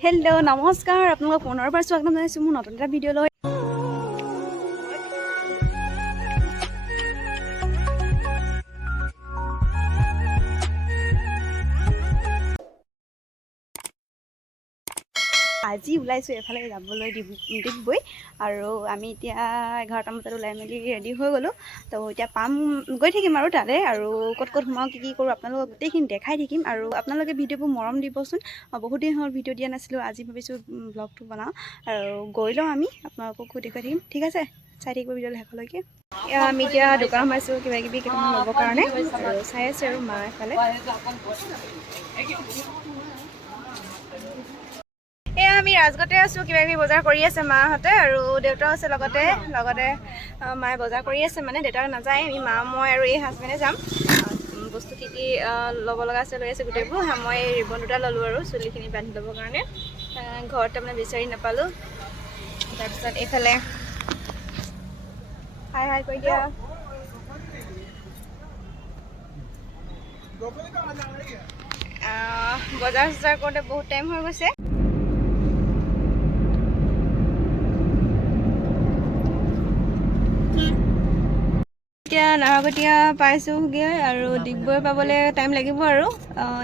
Hello' নমস্কাৰ আপোনালোকক পুনৰবাৰ স্বাগতম জনাইছোঁ মোৰ নতুন এটা ভিডিঅ'লৈ। আজি ওলাইছোঁ এফালে যাবলৈ ডিগবৈ আৰু আমি এতিয়া 11টা বজাত ওলাই মেলি ৰেডি হৈ গ'লোঁ। তো এতিয়া গৈ থাকিম আৰু তাতে আৰু ক'ত সোমাওঁ কি কৰোঁ আপোনালোকক গোটেইখিনি দেখাই থাকিম আৰু আপোনালোকে ভিডিঅ'বোৰ মৰম দিবচোন। বহুত দিন হ'ল ভিডিঅ' দিয়া নাছিলোঁ, আজি ভাবিছোঁ ব্লগটো বনাওঁ আৰু গৈ লওঁ আমি আপোনালোককো দেখুৱাই থাকিম। ঠিক আছে, চাই থাকিব ভিডিঅ'লৈ শেষলৈকে। আমি এতিয়া দোকান সোমাইছোঁ কিবা কিবি কেইটামান ল'বৰ কাৰণে আৰু চাই আছোঁ আৰু মা এফালে। এয়া আমি ৰাজগড়তে আছোঁ, কিবা কিবি বজাৰ কৰি আছে মাহঁতে আৰু দেউতাও আছে লগতে মায়ে বজাৰ কৰি আছে, মানে দেউতা নাযায়, আমি মা মই আৰু এই হাজবেণ্ডে যাম। বস্তু কি কি ল'ব লগা আছে লৈ আছে গোটেইবোৰ। মই ৰিবন দুটা ল'লোঁ আৰু চুলিখিনি বান্ধি ল'বৰ কাৰণে, ঘৰত তাৰমানে বিচাৰি নাপালোঁ। তাৰপিছত এইফালে হাই কৰি দিয়া বজাৰ চজাৰ কৰোঁতে বহুত টাইম হৈ গৈছে। এতিয়া নাহৰকটীয়া পাইছোঁগৈ আৰু ডিগবৈ পাবলৈ টাইম লাগিব আৰু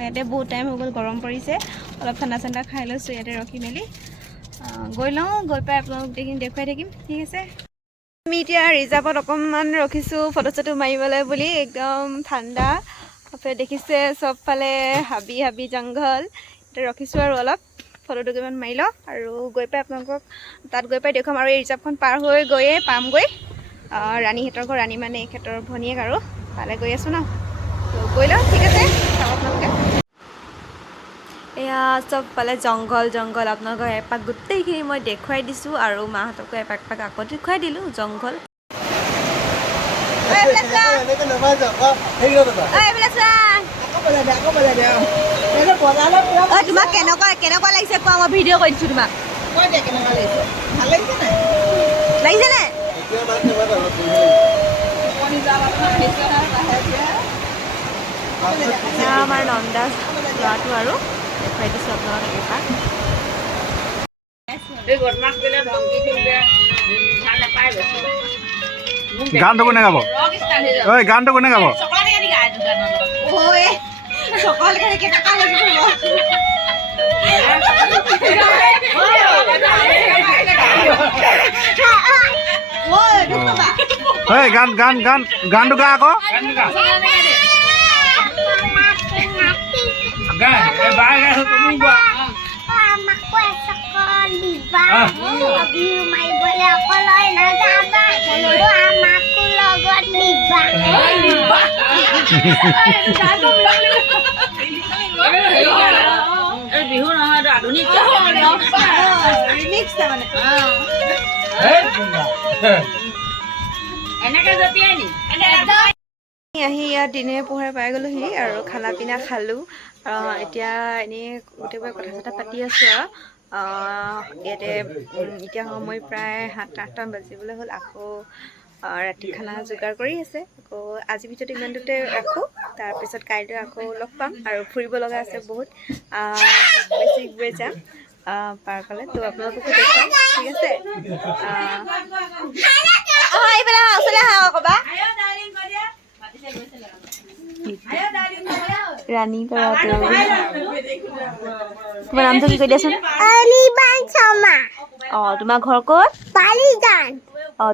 ইয়াতে বহুত টাইম হৈ গ'ল, গৰম পৰিছে, অলপ ঠাণ্ডা ঠাণ্ডা খাই লৈছোঁ ইয়াতে ৰখি মেলি। গৈ লওঁ, গৈ পাই আপোনালোক গোটেইখিনি দেখুৱাই থাকিম। ঠিক আছে, আমি এতিয়া ৰিজাৰ্ভত অকণমান ৰখিছোঁ ফটো চটো মাৰিবলৈ বুলি। একদম ঠাণ্ডা দেখিছে, চবফালে হাবি হাবি জংঘল। এতিয়া ৰখিছোঁ আৰু অলপ ফটো দুটামান মাৰি লওঁ আৰু গৈ পাই আপোনালোকক তাত গৈ পাই দেখুৱাম। আৰু এই ৰিজাৰ্ভখন পাৰ হৈ গৈয়ে পামগৈ ৰাণীহঁতৰ ঘৰ, ৰাণী মানে এখেতৰ ভনীয়েক আৰু তালৈ গৈ আছোঁ ন, তো গৈ লওঁ। ঠিক আছে, চাওক আপোনালোকে। এয়া চবফালে জংঘল আপোনালোকক এপাক গোটেইখিনি মই দেখুৱাই দিছোঁ আৰু মাহঁতকো এপাক আকৌ দেখুৱাই দিলোঁ জংঘল। তোমাক কেনেকুৱা লাগিছে কোৱা, মই ভিডিঅ' কৰি দিছোঁ তোমাক। লাগিছে নে? আমাৰ নন্দাজ ল'ৰাটো আৰু দেখুৱাই দিছোঁ আপোনালোকক এপাক। গানটো কোনে গাব? ঐ গানটো কোনে গাব? গানটো গা আকৌ। বিহু নহয়, আধুনিক আহি ইয়াত দিনে পোহৰে পাই গ'লোহি আৰু খানা পিনা খালোঁ। এতিয়া এনেই গোটেইবোৰে কথা চথা পাতি আছোঁ আৰু ইয়াতে এতিয়া সময় প্ৰায় 7-8মান বাজিবলৈ হ'ল। আকৌ ৰাতি খানা যোগাৰ কৰি আছে। আকৌ আজিৰ ভিডিঅ'টো ইমানটোতে ৰাখোঁ, তাৰপিছত কাইলৈ আকৌ লগ পাম আৰু ফুৰিব লগা আছে বহুত, বেছি গৈ যাম পাৰ্কলৈ, তো আপোনালোককো দেখুৱাম। ঠিক আছে, এইফালে ওচৰলৈ আহা ক'বা। ৰাণী ল'ৰাটো, তোমাৰ নামটো কি কৈ দিয়াচোন? তোমাৰ ঘৰ ক'ত?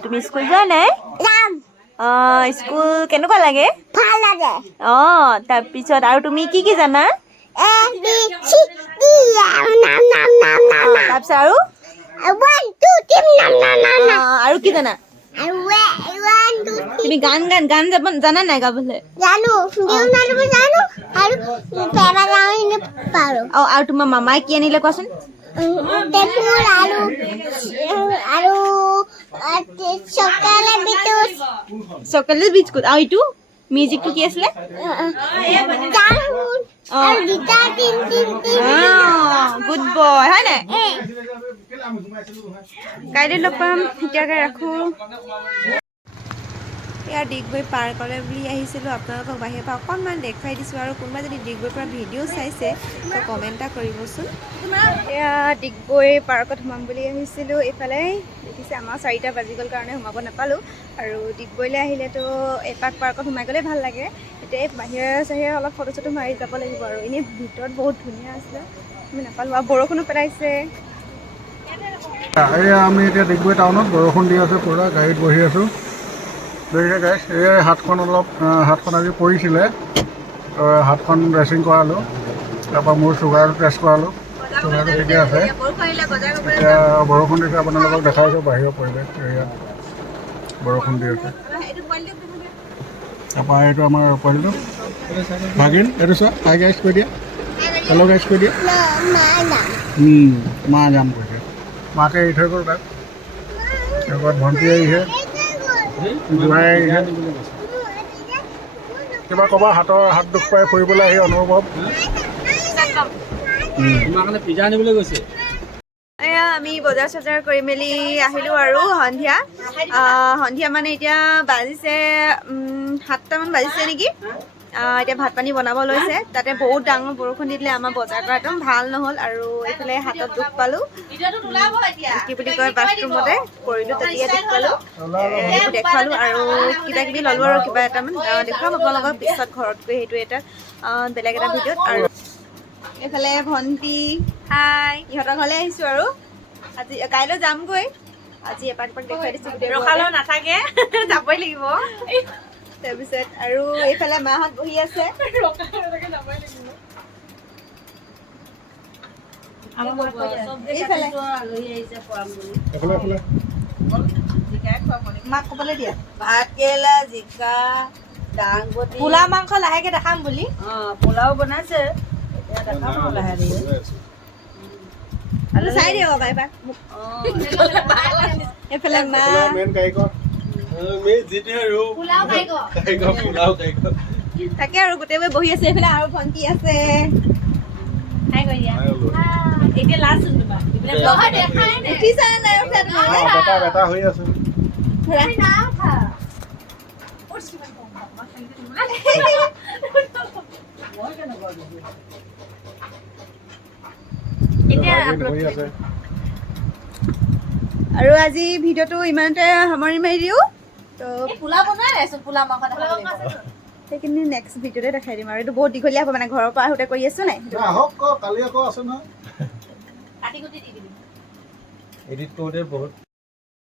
তুমি স্কুল যোৱা নাই? স্কুল কেনেকুৱা লাগে? ভাল লাগে। তাৰপিছত আৰু তুমি কি কি জানা? তাৰপিছত আৰু কি জানা? তুমি গান জানা নাই গাবলৈ? আৰু তোমাৰ মামাই কি আনিলে কোৱাচোন? Chocolate biscuit. আৰু এইটো মিউজিকটো কি আছিলে? গুড বয়, হয় নাই? কাইলৈ লগ পাম, এতিয়াকে ৰাখোঁ। এয়া ডিগবৈ পাৰ কৰে বুলি আহিছিলোঁ, আপোনালোকক বাহিৰৰ পৰা অকণমান দেখুৱাই দিছোঁ। আৰু কোনোবা যদি ডিগবৈৰ পৰা ভিডিঅ' চাইছে তো কমেণ্ট এটা কৰিবচোন। এয়া ডিগবৈ পাৰ্কত সোমাম বুলি আহিছিলোঁ। এইফালে দেখিছে আমাৰ 4টা বাজি গ'ল কাৰণে সোমাব নাপালোঁ। আৰু ডিগবৈলৈ আহিলেতো এপাক পাৰ্কত সোমাই গ'লে ভাল লাগে। এতিয়া এই বাহিৰে অলপ ফটো চটো মাৰি যাব লাগিব। আৰু এনেই ভিতৰত বহুত ধুনীয়া আছিলে, আমি নাপালোঁ। আৰু বৰষুণো পেলাইছে। এয়া আমি এতিয়া ডিগবৈ টাউনত বৰষুণ দি আছোঁ, পূৰা গাড়ীত বহি আছোঁ। দেখিছে গাইছ, এই হাতখন আজি পৰিছিলে, হাতখন ড্ৰেছিং কৰালোঁ। তাৰপৰা মোৰ চুগাৰটো টেষ্ট কৰালোঁ, চুগাৰটো ঠিকে আছে। এতিয়া বৰষুণ দিছে, আপোনালোকক দেখাইছোঁ বাহিৰৰ পৰিৱেশ। ইয়াত বৰষুণ দি আছে। তাৰপৰা এইটো আমাৰ পোৱালিটো ভাগিন, এইটো চোৱা, হাই গাইছ কৈ দিয়া, হেল্ল' গাইছ কৈ দিয়া। মা যাম কৈছে, মাকে এৰি থৈ গ'ল তাক। তাৰপৰা ভণ্টি আহিছে, জোৱাই আহিছে। কিবা ক'বা, হাত দুখ পাই ফুৰিবলৈ আহি অনুভৱ? পিজ্জা আনিবলৈ গৈছে। এয়া আমি বজাৰ চজাৰ কৰি মেলি আহিলোঁ আৰু সন্ধিয়া মানে এতিয়া বাজিছে 7টামান বাজিছে নেকি। এতিয়া ভাত পানী বনাব লৈছে। তাতে বহুত ডাঙৰ বৰষুণ দি দিলে, আমাৰ বজাৰ কৰা একদম ভাল নহ'ল। আৰু এইফালে হাতত দুখ পালোঁ, কি বুলি কয় বাথৰুমতে পৰিলোঁ, তেতিয়া দুখ পালোঁ। এইবোৰ দেখুৱালোঁ আৰু কিবা কিবি ল'লোঁ আৰু কিবা এটামান দেখুৱাম আপোনালোকক পিছত ঘৰত গৈ, সেইটো এটা বেলেগ এটা ভিডিঅ'ত। আৰু এইফালে ভণ্টি হাই, ইহঁতৰ ঘৰলৈ আহিছোঁ আৰু আজি কাইলৈ যামগৈ। আজি এপাক দেখুৱাই দিছোঁ, ৰখালেও নাথাকে, যাবই লাগিব। তাৰপিছত আৰু এইফালে মাহঁত বহি আছে। মাক ক'বলৈ দিয়া ভাত কেৰেলা, জিকা, দাংবডি, পোলাও মাংস লাহেকে দেখাম বুলি। পোলাও বনাইছে, এতিয়া দেখাম আৰু লাহে ধীৰে। চাই দিয়ক আকৌ এবাৰ মোক। এইফালে মা তাকে আৰু গোটেইবোৰ বহি আছে। এইফালে আৰু ভণ্টি আছে। এতিয়া লাষ্ট উঠিছানে নাই উঠা তোমালোকে? বেটা হৈ আছে। আৰু আজি ভিডিঅ'টো ইমানতে সামৰি মাৰি দিওঁ। তো পোলাও বনাই আছো, পোলাও মাংস সেইখিনি নেক্সট ভিডিঅ'তে দেখাই দিম। আৰু এইটো বহুত দীঘলীয়া হ'ব, মানে ঘৰৰ পৰা আহোঁতে কৰি আছোঁ নাই, কালি আকৌ আছে নহয়, কাটি কুটি দি দিম। এডিট কৰোঁতে বহুত